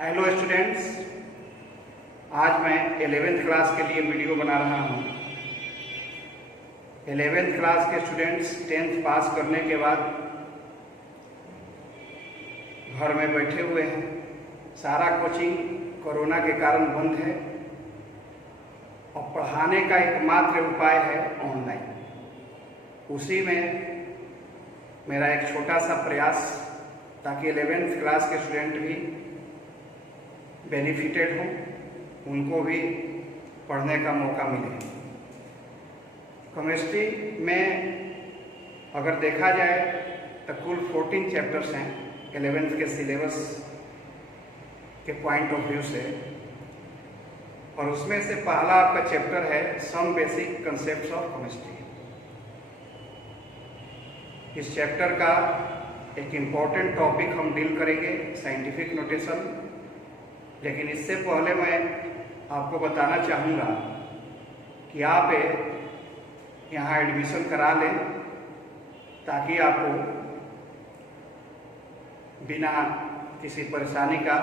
Hello students, आज मैं 11th class के लिए वीडियो बना रहा हूँ। 11th क्लास के स्टूडेंट्स 10th पास करने के बाद घर में बैठे हुए हैं। सारा कोचिंग कोरोना के कारण बंद है और पढ़ाने का एकमात्र उपाय है ऑनलाइन। उसी में मेरा एक छोटा सा प्रयास, ताकि 11th क्लास के स्टूडेंट भी बेनिफिटेड हो, उनको भी पढ़ने का मौका मिले। केमिस्ट्री में अगर देखा जाए तो कुल 14 चैप्टर्स हैं 11th के सिलेबस के पॉइंट ऑफ व्यू से, और उसमें से पहला आपका चैप्टर है some basic concepts of chemistry. इस चैप्टर का एक इम्पॉर्टेंट टॉपिक हम डील करेंगे, साइंटिफिक नोटेशन। लेकिन इससे पहले मैं आपको बताना चाहूँगा कि आप यहाँ एडमिशन करा लें, ताकि आपको बिना किसी परेशानी का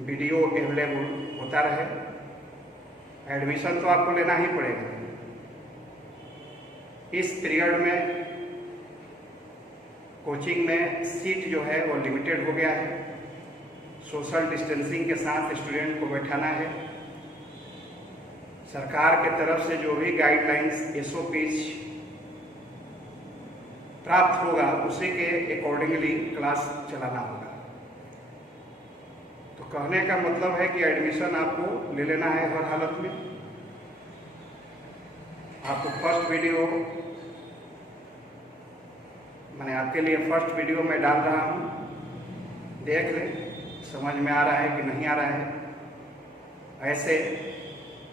वीडियो अवेलेबल होता रहे। एडमिशन तो आपको लेना ही पड़ेगा। इस पीरियड में कोचिंग में सीट जो है वो लिमिटेड हो गया है। सोशल डिस्टेंसिंग के साथ स्टूडेंट को बैठाना है। सरकार के तरफ से जो भी गाइडलाइंस SOPs प्राप्त होगा, उसी के अकॉर्डिंगली क्लास चलाना होगा। तो कहने का मतलब है कि एडमिशन आपको ले लेना है हर हालत में। आपको फर्स्ट वीडियो, मैंने आपके लिए फर्स्ट वीडियो में डाल रहा हूँ, देख लें समझ में आ रहा है कि नहीं आ रहा है। ऐसे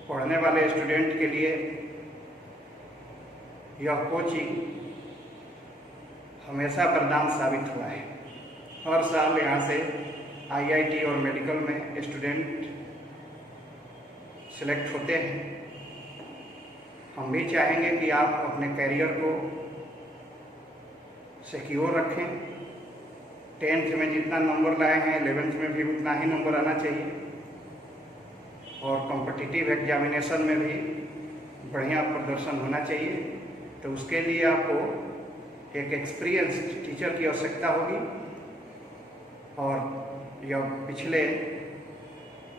पढ़ने वाले स्टूडेंट के लिए यह कोचिंग हमेशा वरदान साबित हुआ है। हर साल यहाँ से IIT और मेडिकल में स्टूडेंट सिलेक्ट होते हैं। हम भी चाहेंगे कि आप अपने करियर को सिक्योर रखें। 10th में जितना नंबर लाए हैं 11th में भी उतना ही नंबर आना चाहिए, और कॉम्पिटिटिव एग्जामिनेशन में भी बढ़िया प्रदर्शन होना चाहिए। तो उसके लिए आपको एक एक्सपीरियंस्ड टीचर की आवश्यकता होगी, और यह पिछले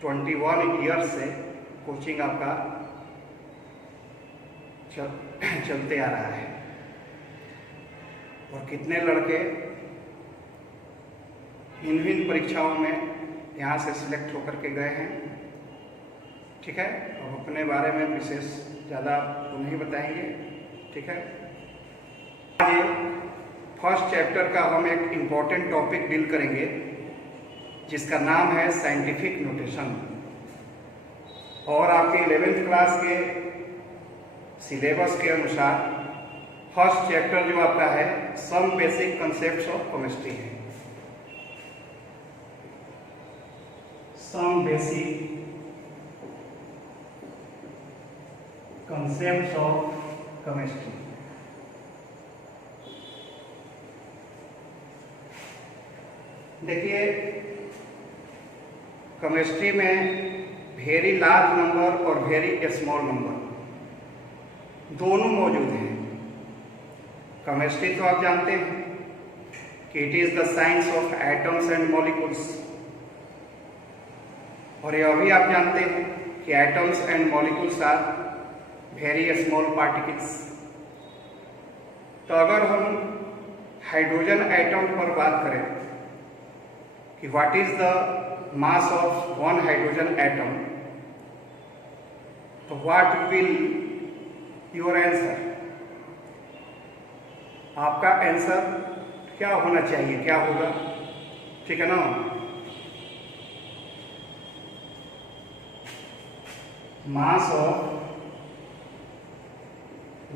21 ईयर्स से कोचिंग आपका चलते आ रहा है। और कितने लड़के इन परीक्षाओं में यहाँ से सिलेक्ट होकर के गए हैं। ठीक है, अब अपने बारे में विशेष ज़्यादा तो नहीं बताएंगे। ठीक है, आज फर्स्ट चैप्टर का हम एक इम्पॉर्टेंट टॉपिक डील करेंगे, जिसका नाम है साइंटिफिक नोटेशन। और आपके 11th क्लास के सिलेबस के अनुसार फर्स्ट चैप्टर जो आपका है some basic concepts of chemistry है। Some basic concepts of chemistry. देखिए, केमिस्ट्री में वेरी लार्ज नंबर और वेरी स्मॉल नंबर दोनों मौजूद हैं। केमिस्ट्री तो आप जानते हैं कि it is the science of atoms and molecules, और यह भी आप जानते हैं कि atoms and molecules are very small particles. तो अगर हम हाइड्रोजन एटम पर बात करें कि what is the mass of one hydrogen atom, तो व्हाट विल योर आंसर? आपका आंसर क्या होना चाहिए, क्या होगा? ठीक है ना? Mass of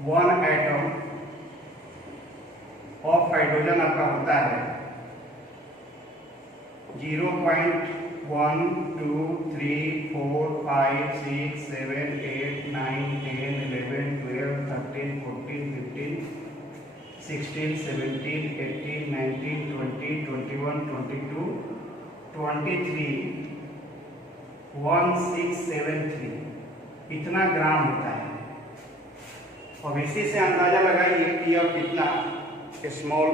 one atom of hydrogen आपका होता है 0.1 2 3 4 5 6 7 8 9 10 11 12 13 14 15 16 17 18 19 20 21 22 231673 इतना ग्राम होता है। अब इसी से अंदाजा लगाइए कि यह कितना स्मॉल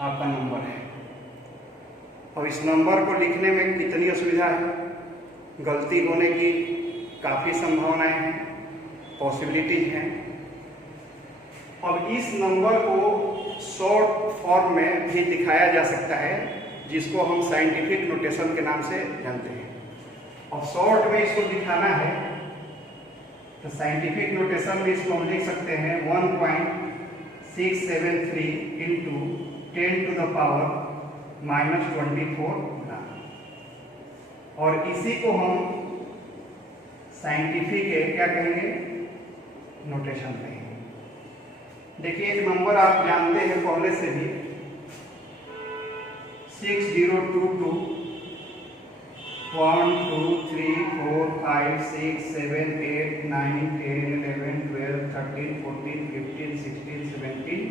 आपका नंबर है। अब इस नंबर को लिखने में कितनी असुविधा है, गलती होने की काफ़ी संभावनाएं हैं, पॉसिबिलिटीज हैं। अब इस नंबर को शॉर्ट फॉर्म में भी दिखाया जा सकता है, जिसको हम साइंटिफिक नोटेशन के नाम से जानते हैं। अब शॉर्ट में इसको दिखाना है तो साइंटिफिक नोटेशन में इसको हम लिख सकते हैं 1.673 इंटू 10 to the power -24 ग्राम। और इसी को हम साइंटिफिक क्या कहेंगे, नोटेशन कहेंगे। देखिए एक नंबर आप जानते हैं पहले से भी, 6022 1 2 3 4 5 6 7 8 9 10 11 12 13 14 15 16 17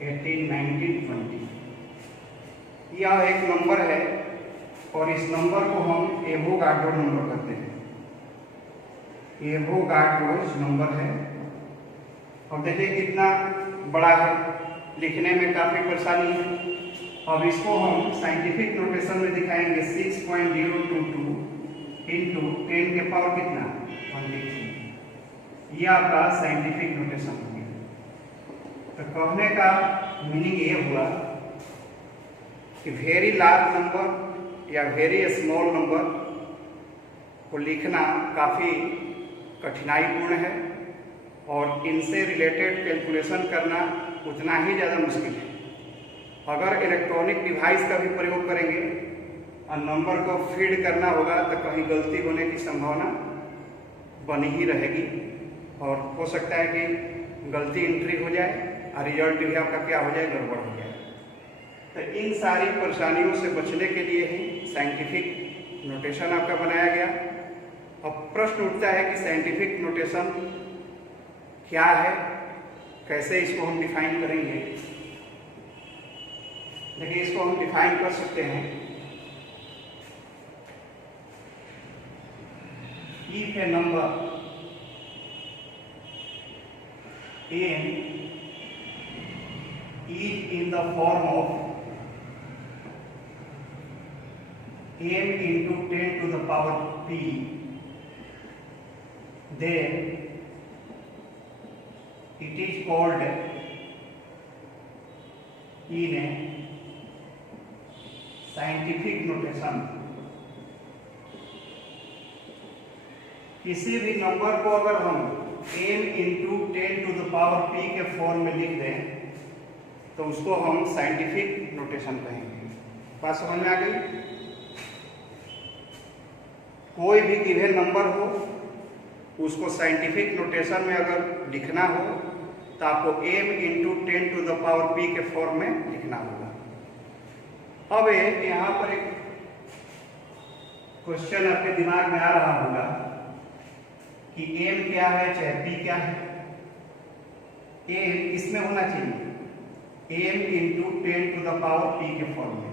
18 19 20 यह एक नंबर है और इस नंबर को हम एवोगाड्रो नंबर कहते हैं। एवोगाड्रोस नंबर है। और देखिए कितना बड़ा है, लिखने में काफ़ी परेशानी है। अब इसको हम साइंटिफिक नोटेशन में दिखाएंगे 6.022 इंटू 10 के पावर कितना 23। ये आपका साइंटिफिक नोटेशन हो गया। तो कहने का मीनिंग ये हुआ कि वेरी लार्ज नंबर या वेरी स्मॉल नंबर को लिखना काफ़ी कठिनाईपूर्ण है और इनसे रिलेटेड कैलकुलेशन करना उतना ही ज़्यादा मुश्किल है। अगर इलेक्ट्रॉनिक डिवाइस का भी प्रयोग करेंगे और नंबर को फीड करना होगा तो कहीं गलती होने की संभावना बनी ही रहेगी और हो सकता है कि गलती एंट्री हो जाए और रिजल्ट भी आपका क्या हो जाए, गड़बड़ हो जाए। तो इन सारी परेशानियों से बचने के लिए ही साइंटिफिक नोटेशन आपका बनाया गया। अब प्रश्न उठता है कि साइंटिफिक नोटेशन क्या है, कैसे इसको हम डिफाइन करेंगे। देखिए इसको हम डिफाइन कर सकते हैं, if A number n is in the form of m into 10 to the power p, then it is called in a scientific notation. किसी भी नंबर को अगर हम m into 10 to the power p के form में लिख दें तो उसको हम साइंटिफिक नोटेशन कहेंगे। बात समझ में आ गई। कोई भी गिवन नंबर हो उसको साइंटिफिक नोटेशन में अगर लिखना हो तो आपको m into 10 to the power p के फॉर्म में लिखना होगा। अब यहाँ पर एक क्वेश्चन आपके दिमाग में आ रहा होगा कि m क्या है चाहे p क्या है। m इसमें होना चाहिए m into 10 to the power p के फॉर्म में।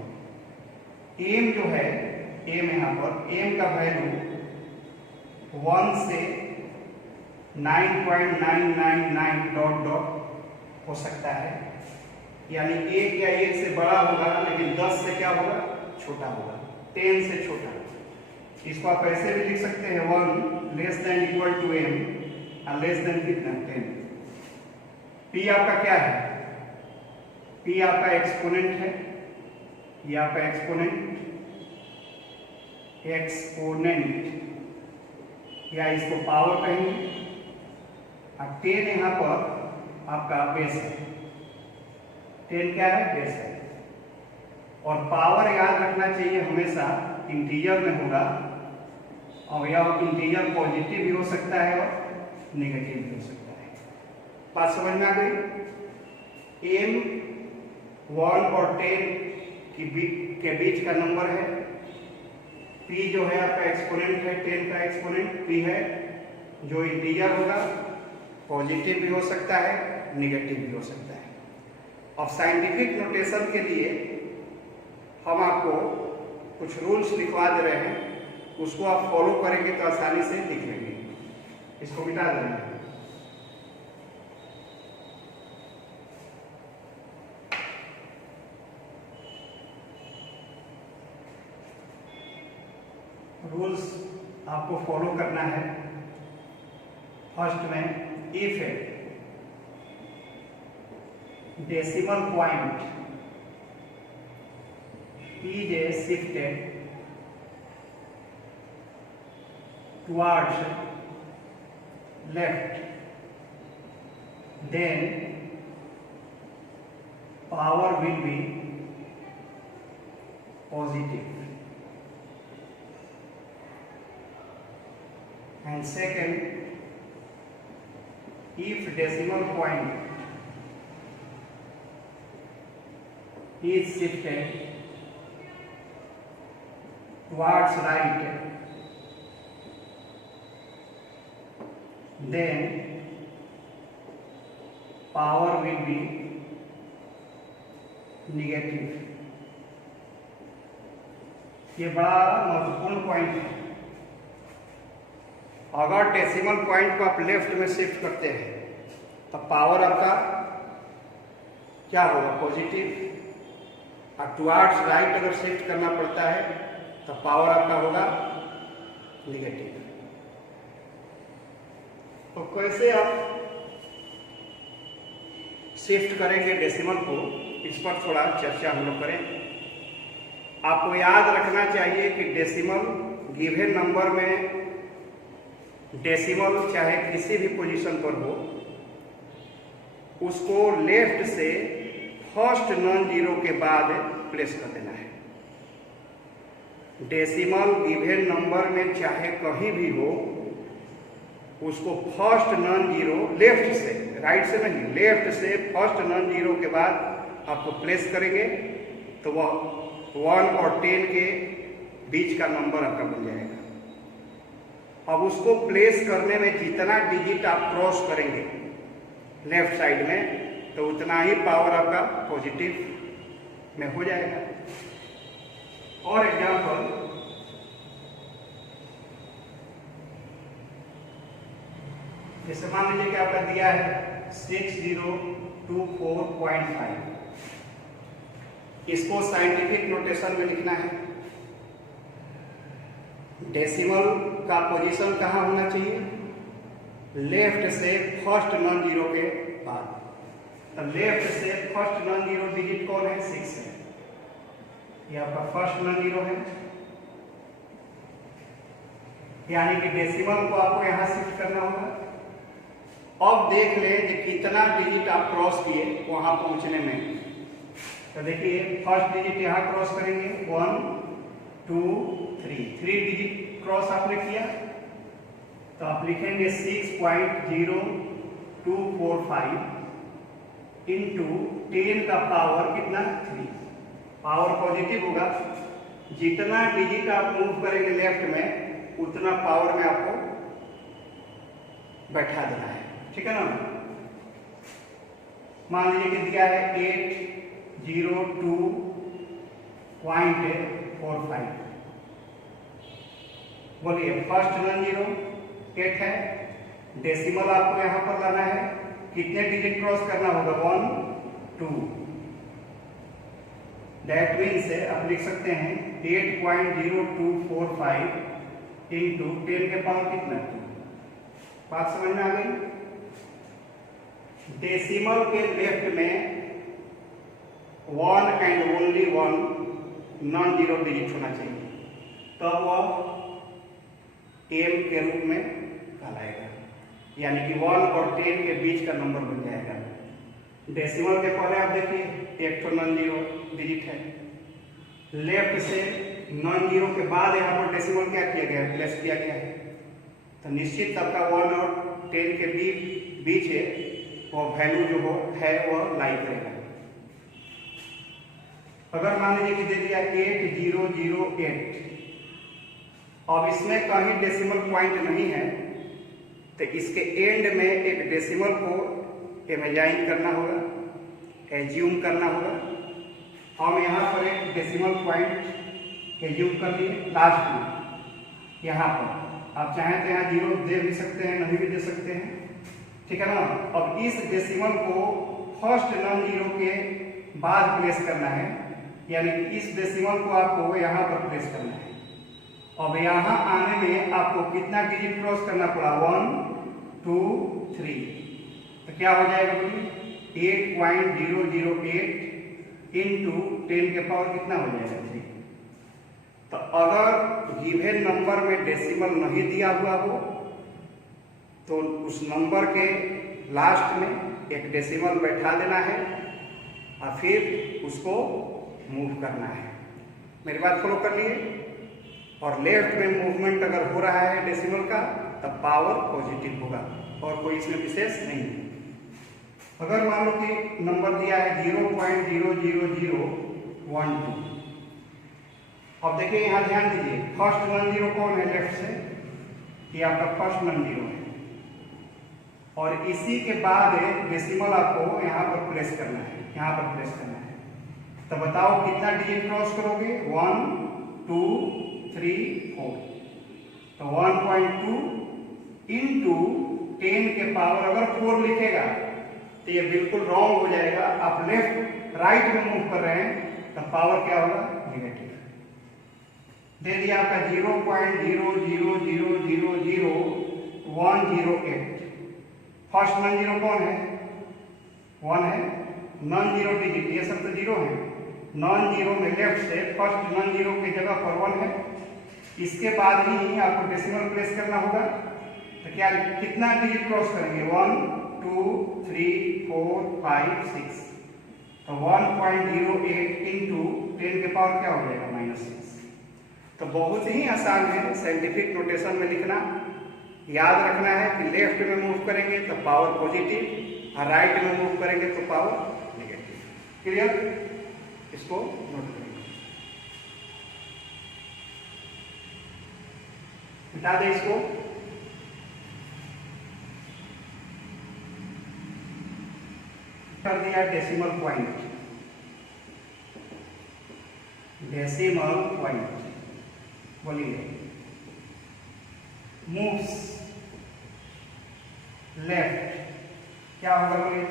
m जो है m यहाँ पर m का वैल्यू 1 से 9.999 डॉट डॉट हो सकता है, यानी 1 या 1 से बड़ा होगा लेकिन 10 से क्या होगा, छोटा होगा, 10 से छोटा। इसको आप ऐसे भी लिख सकते हैं 1 less than equal to m और लेस देन कितना 10। p आपका क्या है, p आपका एक्सपोनेंट है, ये आपका एक्सपोनेंट या इसको पावर कहेंगे। अब 10 यहाँ पर आपका बेस है, 10 क्या है, बेस है। और पावर याद रखना चाहिए हमेशा इंटीजर में होगा और यह इंटीजर पॉजिटिव भी हो सकता है और नेगेटिव भी हो सकता है। बात समझ में आ गई। m 1 और 10 के बीच का नंबर है। p जो है आपका एक्सपोनेंट है, 10 का एक्सपोनेंट p है जो इंटीजर होगा, पॉजिटिव भी हो सकता है, नेगेटिव भी हो सकता है। और साइंटिफिक नोटेशन के लिए हम आपको कुछ रूल्स लिखवा दे रहे हैं, उसको आप फॉलो करेंगे तो आसानी से लिख लेंगे। इसको मिटा देंगे। रूल्स आपको फॉलो करना है। फर्स्ट में, if decimal point is shifted towards left, then power will be positive. And second, if decimal point is shifted towards right, then power will be negative. ये बड़ा महत्वपूर्ण पॉइंट है। अगर डेसिमल पॉइंट को आप लेफ्ट में shift करते हैं तो पावर आपका क्या होगा? पॉजिटिव। और टुवर्ड्स राइट अगर शिफ्ट करना पड़ता है तो पावर आपका होगा निगेटिव। तो कैसे आप शिफ्ट करेंगे डेसिमल को, इस पर थोड़ा चर्चा हम लोग करें। आपको याद रखना चाहिए कि डेसिमल गिवन नंबर में डेसिमल चाहे किसी भी पोजीशन पर हो, उसको लेफ्ट से फर्स्ट नॉन जीरो के बाद प्लेस कर देना है। डेसिमल गिवन नंबर में चाहे कहीं भी हो, उसको फर्स्ट नॉन जीरो लेफ्ट से, राइट से नहीं, लेफ्ट से फर्स्ट नॉन जीरो के बाद आपको प्लेस करेंगे तो वह 1 और 10 के बीच का नंबर आपका बन जाएगा। अब उसको प्लेस करने में जितना डिजिट आप क्रॉस करेंगे लेफ्ट साइड में, तो उतना ही पावर आपका पॉजिटिव में हो जाएगा। और एग्जांपल, जैसे मान लीजिए कि आपका दिया है 6024.5, इसको साइंटिफिक नोटेशन में लिखना है। डेसिमल का पोजीशन कहाँ होना चाहिए? लेफ्ट से फर्स्ट नॉन जीरो के बाद। तो लेफ्ट से फर्स्ट नॉन जीरो डिजिट कौन है? 6 है। ये आपका फर्स्ट नॉन जीरो है, यानी कि डेसिमल को आपको यहां शिफ्ट करना होगा। अब देख लें कि कितना डिजिट आप क्रॉस किए वहां पहुंचने में। तो देखिए, फर्स्ट डिजिट यहां क्रॉस करेंगे 1 2 3 डिजिट क्रॉस आपने किया, तो आप लिखेंगे 6.0245 इंटू 10 का पावर कितना? 3। पावर पॉजिटिव होगा। जितना डिजिट आप मूव करेंगे लेफ्ट में, उतना पावर में आपको बैठा देना है। ठीक है ना? मान लीजिए कि दिया है 802.45। बोलिए, फर्स्ट नॉन जीरो 8 है, डेसिमल आपको यहां पर लाना है। कितने डिजिट क्रॉस करना होगा? 1 2। दैट मीन्स आप लिख सकते हैं 8.0245 इंटू 10 के पावर कितना? 2। बात समझ में आ गई? डेसिमल के लेफ्ट में 1 and only 1 non zero digit होना चाहिए, तब वह एम के रूप में कहलाएगा, यानी कि 1 और 10 के बीच का नंबर बन जाएगा। डेसिमल के पहले आप देखिए एक तो नॉन जीरो डिजिट है, लेफ्ट से नॉन जीरो के बाद यहाँ पर डेसिमल क्या किया गया है? प्लेस किया गया है। तो निश्चित आपका 1 और 10 के बीच है, वो वैल्यू जो है वह लाई करेगा। अगर मान लीजिए कि दे दिया 8008, अब इसमें कहीं डेसिमल पॉइंट नहीं है, तो इसके एंड में एक डेसिमल को इमेजाइन करना होगा, एज्यूम करना होगा। हम यहाँ पर एक डेसिमल पॉइंट ये यूज कर लिए लास्ट में यहाँ पर। आप चाहें तो यहाँ 0 दे भी सकते हैं, नहीं भी दे सकते हैं, ठीक है ना। अब इस डेसिमल को फर्स्ट नॉन जीरो के बाद प्लेस करना है, यानी कि इस डेसिमल को आपको यहाँ पर प्लेस करना है। अब यहाँ आने में आपको कितना डिजिट क्रॉस करना पड़ा, 1 2 3, तो क्या हो जाएगा भाई 8.008 इंटू 10 के पावर कितना हो जाएगा 3। तो अगर गिवन नंबर में डेसिमल नहीं दिया हुआ हो तो उस नंबर के लास्ट में एक डेसिमल बैठा देना है और फिर उसको मूव करना है। मेरी बात फॉलो कर लिए। और लेफ्ट में मूवमेंट अगर हो रहा है डेसिमल का तब पावर पॉजिटिव होगा और कोई इसमें विशेष नहीं है। अगर मान लो कि नंबर दिया है 0.00012, अब देखिए यहाँ ध्यान दीजिए, फर्स्ट नॉन जीरो कौन है लेफ्ट से, ये आपका फर्स्ट नॉन जीरो है और इसी के बाद डेसिमल आपको यहाँ पर प्लेस करना है, यहाँ पर प्लेस करना है। तो बताओ कितना डिजिट क्रॉस करोगे, 1 2 3 4, तो 1.2 इंटू 10 के पावर अगर 4 लिखेगा तो ये बिल्कुल रॉन्ग हो जाएगा। आप लेफ्ट राइट में मूव कर रहे हैं तो पावर क्या होगा, नेगेटिव। दे दिया आपका 0.0000108। फर्स्ट नॉन जीरो कौन है, 1 है। नॉन जीरो डिजिट ये सब तो जीरो है। नॉन जीरो में लेफ्ट से फर्स्ट नॉन जीरो की जगह पर 1 है, इसके बाद ही आपको डेसिमल प्लेस करना होगा। तो क्या कितना डिजिट क्रॉस करेंगे, 1 2 3 4 5 6, तो 1.08 इंटू 10 के पावर क्या हो जाएगा, -6। तो बहुत ही आसान है साइंटिफिक नोटेशन में लिखना। याद रखना है कि लेफ्ट में मूव करेंगे तो पावर पॉजिटिव और राइट में मूव करेंगे तो पावर नेगेटिव। क्लियर, इसको नोट करेंगे, बता दें इसको। कर दिया डेसिमल पॉइंट, डेसिमल पॉइंट बोलिए, मूव्स लेफ्ट, क्या होगा बोलिए।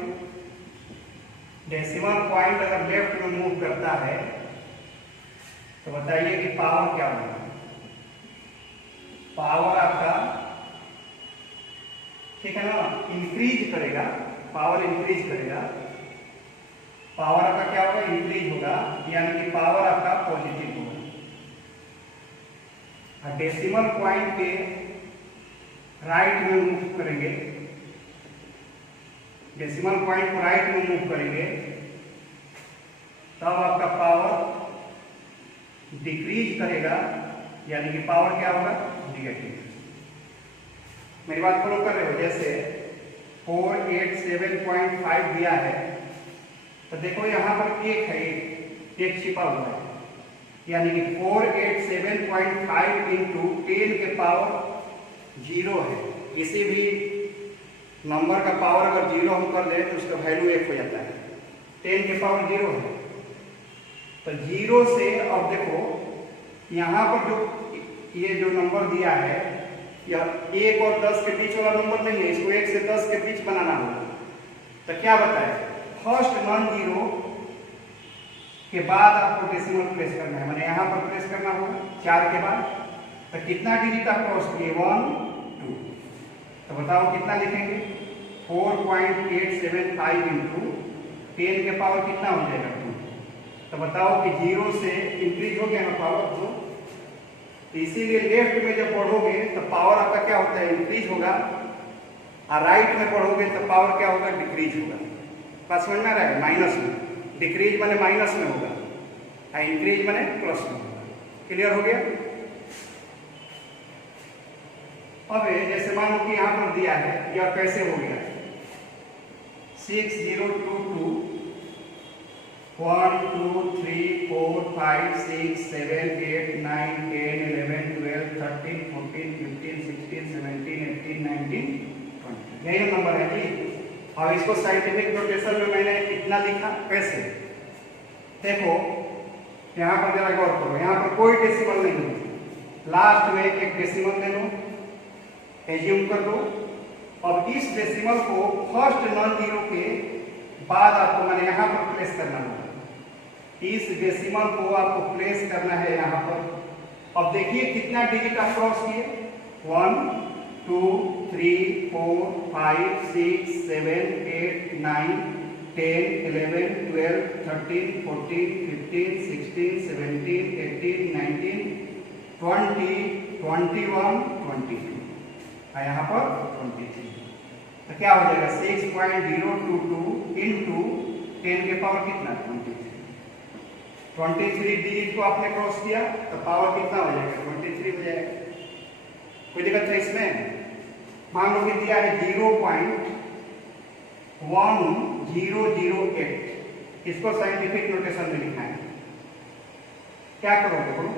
डेसिमल पॉइंट अगर लेफ्ट में मूव करता है तो बताइए कि पावर क्या होगा। पावर आपका, ठीक है ना, इंक्रीज करेगा, पावर इंक्रीज करेगा। पावर आपका क्या होगा, इंक्रीज होगा, यानी कि पावर आपका पॉजिटिव होगा। डेसिमल पॉइंट के राइट में मूव करेंगे, डेसिमल पॉइंट को राइट में मूव करेंगे तब आपका पावर डिक्रीज करेगा, यानी कि पावर क्या होगा, नेगेटिव। मेरी बात फॉलो कर रहे हो। जैसे 487.5 दिया है तो देखो यहाँ पर एक है, एक छिपा हुआ है, यानी कि 487.5 इंटू 10 के पावर 0 है। किसी भी नंबर का पावर अगर 0 हम कर दें तो उसका वैल्यू 1 हो जाता है। 10 के पावर 0 है, तो 0 से अब देखो यहाँ पर जो ये जो नंबर दिया है, यह 1 और 10 के बीच वाला नंबर नहीं है, इसको 1 से 10 के बीच बनाना होगा। तो क्या बताए, फर्स्ट नॉन जीरो के बाद आपको डेसिमल प्लेस करना है, मैंने यहाँ पर प्लेस करना होगा 4 के बाद। तो कितना डिजिट आप क्रॉस किए, 1 2, तो बताओ कितना लिखेंगे, 4.875 इंटू 10 के पावर कितना हो जाएगा, 2। तो बताओ कि 0 से इंक्रीज हो गया ना पावर 2, तो इसीलिए लेफ्ट में जब बढ़ोगे तो पावर आपका क्या होता है, इंक्रीज होगा, और राइट में बढ़ोगे तो पावर क्या होगा, डिक्रीज होगा। बात समझ में आ रहा है, माइनस में, डिक्रीज माने माइनस में होगा और इंक्रीज माने प्लस में होगा। क्लियर हो गया। अब जैसे मानो कि यहाँ पर दिया है, यह कैसे हो गया, 6022 1 2 3 4 5 6 7 8 9 10 11 12 13 14 15 16 17 18 19 20, यही नंबर है जी। और इसको साइंटिफिक नोटेशन में मैंने इतना लिखा, कैसे देखो यहाँ पर जरा गौर करो, यहाँ पर कोई डेसिमल नहीं है, लास्ट में एक डेसिमल ले लो, एज्यूम कर दो। अब इस डेसिमल को फर्स्ट नॉन जीरो के बाद आपको मैंने यहाँ पर प्लेस करना होगा, इस डेसिमल को आपको प्लेस करना है यहाँ पर। अब देखिए कितना डिजिट आप क्रॉस किए, 1 2 3 4 5 6 7 8 9 10 11 12 13 14 15 16 17 18 19 20 21 22 और यहाँ पर 23। तो क्या हो जाएगा 6.022 इंटू 10 के पावर कितना 23 डिजिट को आपने क्रॉस किया तो पावर कितना हो जाएगा 23 हो जाएगा। कोई दिक्कत है इसमें? मान लो कि दिया है 0.1008, इसको साइंटिफिक नोटेशन में लिखना है। क्या करोगे बोलो,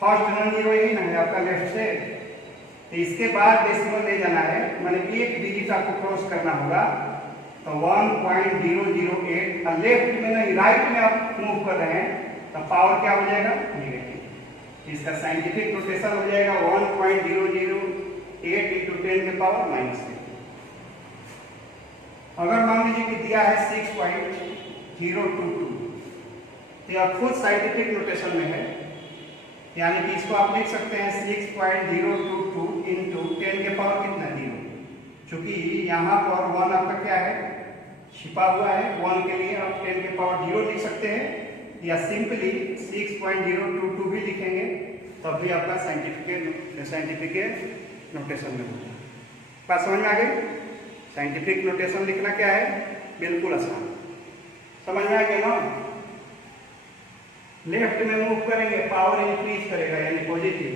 फर्स्ट नॉन जीरो यही ना है आपका लेफ्ट से, तो इसके बाद डेसिमल ले जाना है, माने एक डिजिट आपको क्रॉस करना होगा। तो 1.008 लेफ्ट में नहीं राइट में आप मूव कर रहे हैं तो पावर क्या हो जाएगा नेगेटिव। इसका साइंटिफिक नोटेशन हो जाएगा 1.008 इंटू 10 के पावर -3। अगर मान लीजिए कि दिया है 6.022 तो आप खुद साइंटिफिक नोटेशन में है, यानी कि इसको आप लिख सकते हैं 6.022 इंटू 10 के पावर कितना 0, क्योंकि यहाँ पर 1 आपका क्या है छिपा हुआ है, 1 के लिए आप 10 के पावर 0 लिख सकते हैं, या सिंपली 6.022 भी लिखेंगे तब भी आपका साइंटिफिक नोटेशन में होगा। बात समझ में आ गई? साइंटिफिक नोटेशन लिखना क्या है, बिल्कुल आसान, समझ में आ गया ना। लेफ्ट में मूव करेंगे पावर इंक्रीज करेगा यानी पॉजिटिव,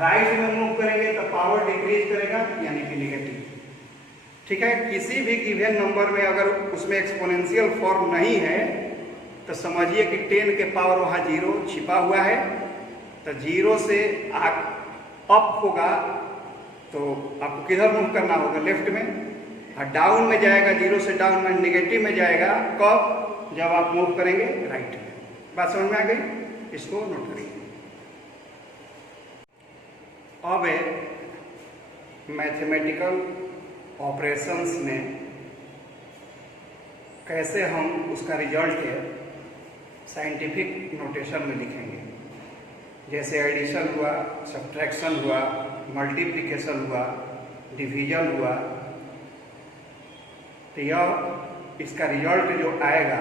राइट में मूव करेंगे तो पावर डिक्रीज करेगा यानी कि नेगेटिव। ठीक है, किसी भी गिवन नंबर में अगर उसमें एक्सपोनेंशियल फॉर्म नहीं है तो समझिए कि 10 के पावर वहाँ 0 छिपा हुआ है, तो 0 से अप होगा तो आपको किधर मूव करना होगा, लेफ्ट में, और डाउन में जाएगा, 0 से डाउन में नेगेटिव में जाएगा कब, जब आप मूव करेंगे राइट में। बात समझ में आ गई? इसको नोट करिए। अब मैथमेटिकल ऑपरेशंस में कैसे हम उसका रिजल्ट साइंटिफिक नोटेशन में लिखेंगे, जैसे एडिशन हुआ, सब्ट्रैक्शन हुआ, मल्टीप्लिकेशन हुआ, डिवीजन हुआ, तो यह इसका रिजल्ट जो आएगा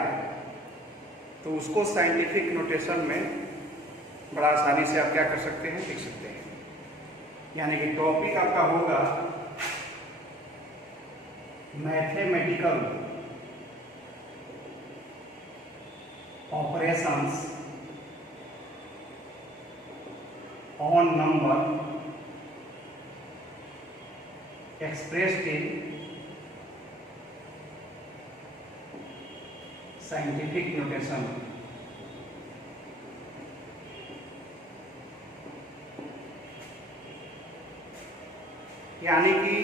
तो उसको साइंटिफिक नोटेशन में बड़ा आसानी से आप क्या कर सकते हैं, लिख सकते हैं। यानी कि टॉपिक आपका होगा mathematical operations on number expressed in scientific notation। यानी कि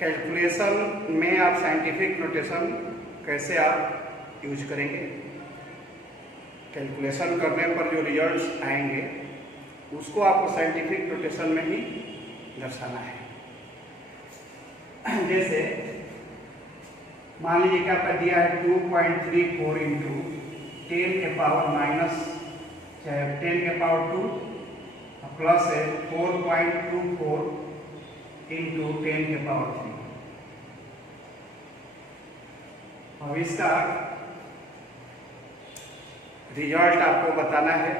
कैलकुलेशन में आप साइंटिफिक नोटेशन कैसे आप यूज करेंगे, कैलकुलेशन करने पर जो रिजल्ट्स आएंगे उसको आपको साइंटिफिक नोटेशन में ही दर्शाना है। जैसे मान लीजिए कि आपका दिया है 2.34 इंटू 10 के पावर माइनस 10 के पावर 2 प्लस है 4.24 इंटू 10 के पावर 3। अब इसका रिजल्ट आपको बताना है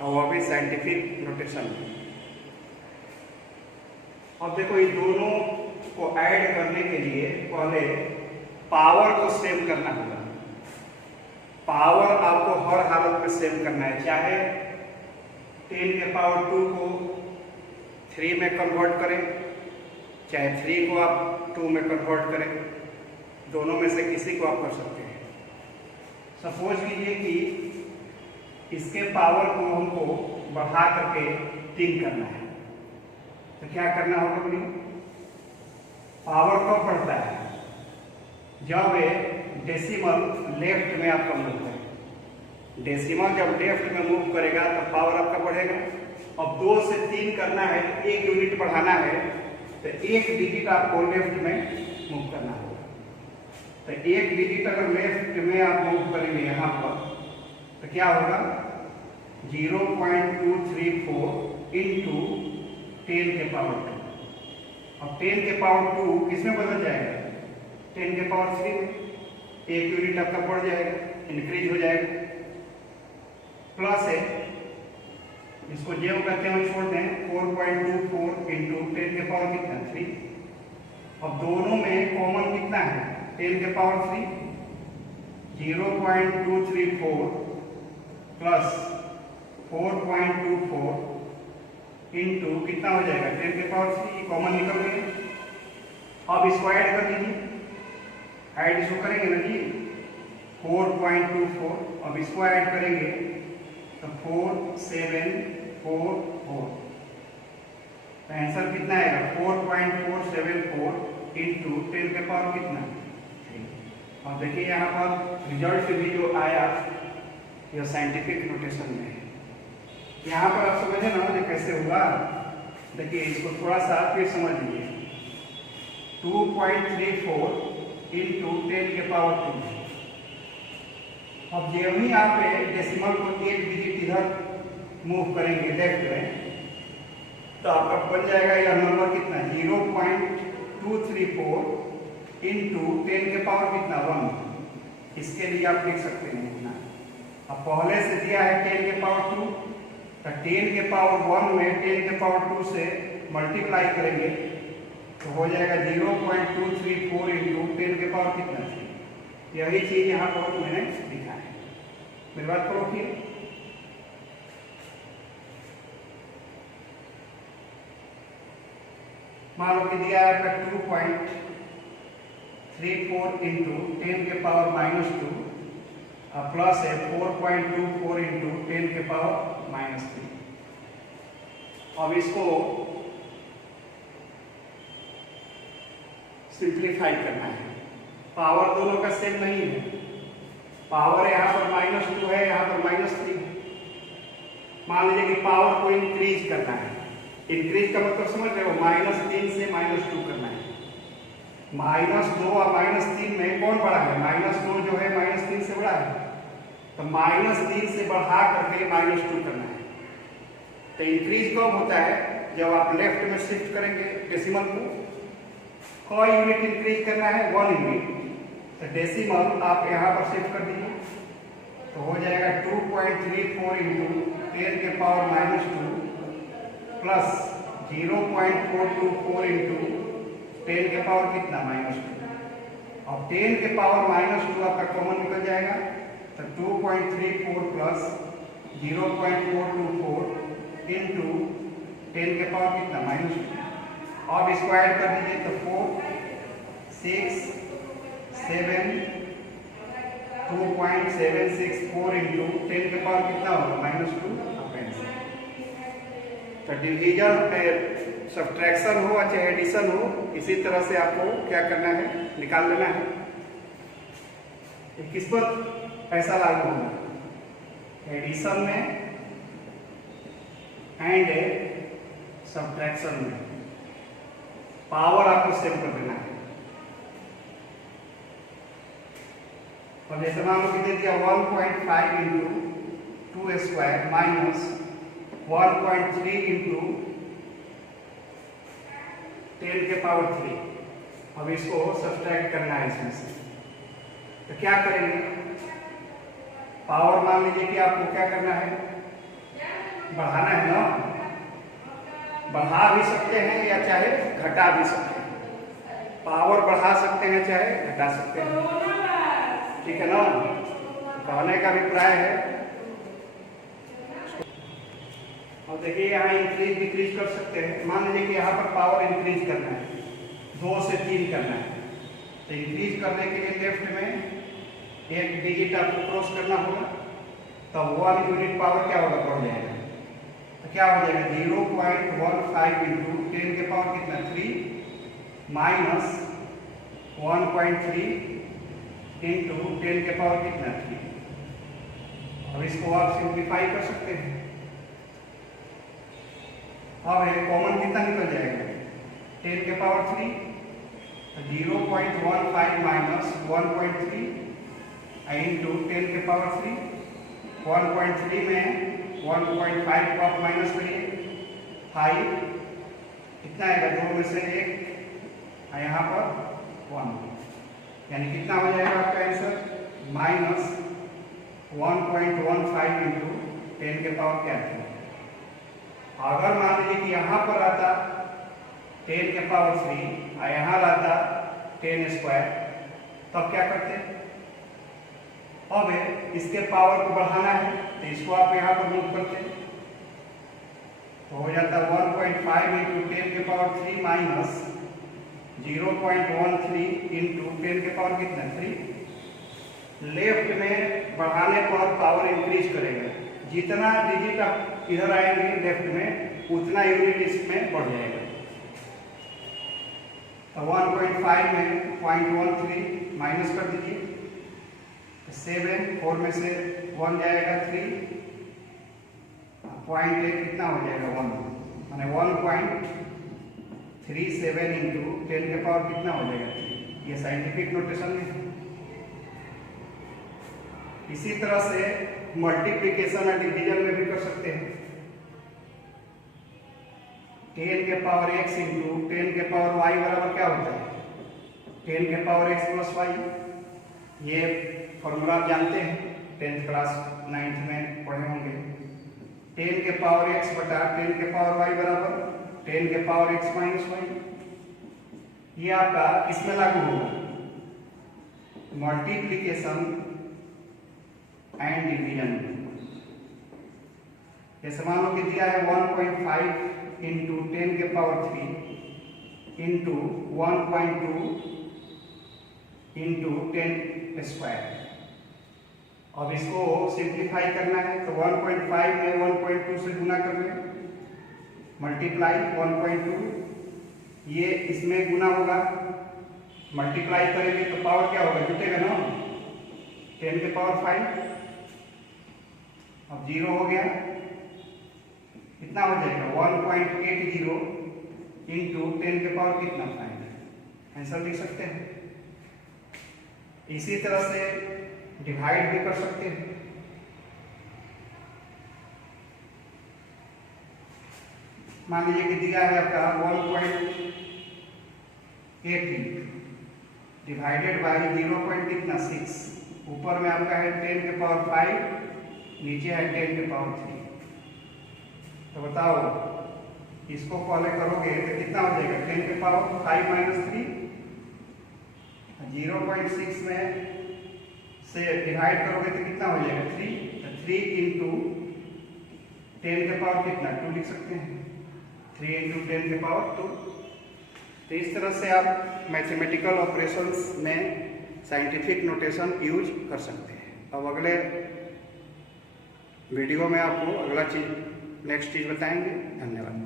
और वह भी साइंटिफिक नोटेशन में। अब देखो ये दोनों को ऐड करने के लिए पहले पावर को सेम करना होगा। पावर आपको हर हालत में सेम करना है, चाहे 10 के पावर 2 को 3 में कन्वर्ट करें, चाहे 3 को आप 2 में कन्वर्ट करें, दोनों में से किसी को आप कर सकते हैं। सपोज कीजिए कि इसके पावर को हमको बढ़ा करके 3 करना है, तो क्या करना होगा बोलिए? पावर कब बढ़ता है? जब डेसिमल लेफ्ट में आपका मूव है, डेसिमल जब लेफ्ट में मूव करेगा तो पावर आपका बढ़ेगा। अब 2 से 3 करना है, 1 यूनिट बढ़ाना है, तो 1 डिजिट आपको लेफ्ट में मूव करना होगा। तो 1 डिजिट अगर लेफ्ट में आप मूव करेंगे यहाँ पर तो क्या होगा, 0.234 इंटू 10 के पावर 2। अब 10 के पावर 2 किसमें बदल जाएगा, 10 के पावर 3 में। 1 यूनिट आपका बढ़ जाएगा, इंक्रीज हो जाएगा। प्लस है, इसको जो कहते हैं छोड़ दें, 4.24 इंटू 10 के पावर कितना 3। अब दोनों में कॉमन कितना है, 10 के पावर 3, 0.234 प्लस 4.24 इंटू कितना हो जाएगा 10 के पावर 3, कॉमन निकल गया। अब इसको ऐड कर दीजिए, ऐड इसको करेंगे ना जी, 4.24, अब इसको ऐड करेंगे तो 4744, तो आंसर कितना आएगा 4.474 इंटू 10 के पावर कितना 3। और देखिए यहाँ पर रिजल्ट भी जो आया यह साइंटिफिक नोटेशन में है। यहाँ पर आप समझे ना ये कैसे हुआ, देखिए इसको थोड़ा सा फिर समझ लीजिए। 2.34 इंटू 10 के पावर 2। अब जब ही आप डेसिमल को 1 डिजिट इधर मूव करेंगे लेफ्ट में तो आपका बन जाएगा यह नंबर कितना 0.234 इंटू 10 के पावर कितना 1। इसके लिए आप लिख सकते हैं इतना। अब पहले से दिया है 10 के पावर 2, तो 10 के पावर 1 में 10 के पावर 2 से मल्टीप्लाई करेंगे तो हो जाएगा 0.234 इंटू 10 के पावर कितना 3। यही चीज यहाँ पर मैंने लिखा है। मेरी बात करो फिर, मान लो कि दिया है आपका 2.34 इंटू 10 के पावर -2 प्लस है 4.24 इंटू 10 के पावर -3। अब इसको सिंप्लीफाई करना है। पावर दोनों का सेम नहीं है, पावर यहाँ पर -2 है, यहाँ पर -3 है। मान लीजिए कि पावर को इंक्रीज करना है, इंक्रीज का मतलब समझ रहे हो, -3 से -2 करना है। -2 और -3 में कौन बड़ा है, -2 जो है -3 से बड़ा है, तो -3 से बढ़ा करके -2 करना है। तो इंक्रीज कब होता है, जब आप लेफ्ट में शिफ्ट करेंगे डेसिमल को। कौन यूनिट इंक्रीज करना है, 1 यूनिट। तो डेसिमल आप यहाँ पर शिफ्ट कर दीजिए तो हो जाएगा 2.34 इंटू 10 के पावर -2 प्लस 0.424 इंटू 10 के पावर कितना -2। अब 10 के पावर -2 आपका कॉमन निकल जाएगा तो 2.34 प्लस 0.424 इंटू 10 के पावर कितना -2। अब इसको ऐड कर दीजिए तो 4 6 7 2.764 इंटू 10 के पावर कितना होगा -2। तो डिवीजन सब्ट्रैक्शन हो चाहे एडिशन हो, इसी तरह से आपको क्या करना है, निकाल लेना है। किस पर पैसा लागू होगा, एडिशन में एंड सब्ट्रैक्शन में। पावर आपको सेव कर देना है। अब जैसे मान लो कि दे दिया 1.5 इंटू 2 स्क्वायर माइनस 1.3 इंटू 10 के पावर 3। अब इसको सब्ट्रैक्ट करना है इसमें से, तो क्या करेंगे, पावर मान लीजिए कि आपको क्या करना है, बढ़ाना है ना, बढ़ा भी सकते हैं या चाहे घटा भी सकते हैं। पावर बढ़ा सकते हैं चाहे घटा सकते हैं, ठीक है ना। कहने का अभिप्राय है। और देखिए यहाँ इंक्रीज डिक्रीज कर सकते हैं। मान लीजिए कि यहाँ पर पावर इंक्रीज करना है, 2 से 3 करना है, तो इंक्रीज करने के लिए लेफ्ट में 1 डिजिट आपको क्रॉस करना होगा, तब 1 यूनिट पावर क्या होगा, बढ़ जाएगा। तो क्या हो जाएगा 0.15 इंटू 10 के पावर कितना 3 माइनस 1.3 इंटू 10 के पावर कितना 3। अब इसको आप सिंप्लीफाई कर सकते हैं। अब ये कॉमन कितना निकल जाएगा, 10 के पावर 3, 0.15 माइनस 1.3 इंटू 10 के पावर 3, 1.3 में 1.5 को आप माइनस करिए, 5 कितना आएगा, 2 में से 1 और यहाँ पर 1, यानी कितना हो जाएगा आपका आंसर, माइनस 1.15 इंटू 10 के पावर क्या थी। अगर मान लीजिए कि यहाँ पर आता 10 के पावर 3 और यहाँ आता 10 स्क्वायर, तब क्या करते, अब इसके पावर को बढ़ाना है तो इसको आप यहाँ पर मूव करते हैं, तो हो जाता 1.5 इंटू 10 के पावर 3 माइनस 0.13 इंटू 10 के पावर कितना 3। लेफ्ट में बढ़ाने पर पावर इंक्रीज करेगा, जितना डिजिट आप इधर आएंगे लेफ्ट में उतना यूनिट इसमें बढ़ जाएगा। तो 1.5 में 0.13 माइनस कर दीजिए, 7, 4 में से 1 जाएगा 3, 0.8 कितना हो जाएगा 1, माने 1.37 इंटू 10 के पावर कितना हो जाएगा 3। ये साइंटिफिक नोटेशन है। इसी तरह से मल्टीप्लिकेशन और डिवीजन में भी कर सकते हैं। 10 के पावर x इंटू 10 के पावर y बराबर क्या होता है, 10 के पावर x प्लस y। ये फॉर्मूला आप जानते हैं, 10th क्लास 9th में पढ़े होंगे। 10 के पावर x बटा 10 के पावर y बराबर 10 के पावर x माइनस y। ये आपका किसमें लागू होगा, मल्टीप्लिकेशन एंड डिवीजन। जैसे मान लो कि दिया है 1.5 इंटू 10 के पावर 3 इंटू 1.2 इंटू 10 स्क्वायर। अब इसको सिंप्लीफाई करना है तो 1.5 में 1.2 से गुना कर लें, मल्टीप्लाई 1.2, ये इसमें गुना होगा, मल्टीप्लाई करेंगे तो पावर क्या होगा, जुटेगा ना, 10 के पावर 5। अब 0 हो गया, कितना हो जाएगा 1.80 इंटू 10 के पावर कितना 5। आंसर लिख सकते हैं। इसी तरह से डिवाइड भी कर सकते हैं। मान लीजिए कि दिया है आपका 1.80 डिवाइडेड बाई 0.6, ऊपर में आपका है 10 के पावर 5, नीचे है 10 के पावर 3। तो बताओ इसको पहले करोगे तो कितना हो जाएगा, 10 के पावर 5 माइनस 3, 0.6 में से डिवाइड करोगे तो कितना हो जाएगा 3, तो 3 इंटू 10 के पावर कितना 2 लिख सकते हैं, 3 इंटू 10 के पावर 2। तो इस तरह से आप मैथमेटिकल ऑपरेशंस में साइंटिफिक नोटेशन यूज कर सकते हैं। अब अगले वीडियो में आपको अगला चीज़ नेक्स्ट चीज़ बताएंगे। धन्यवाद।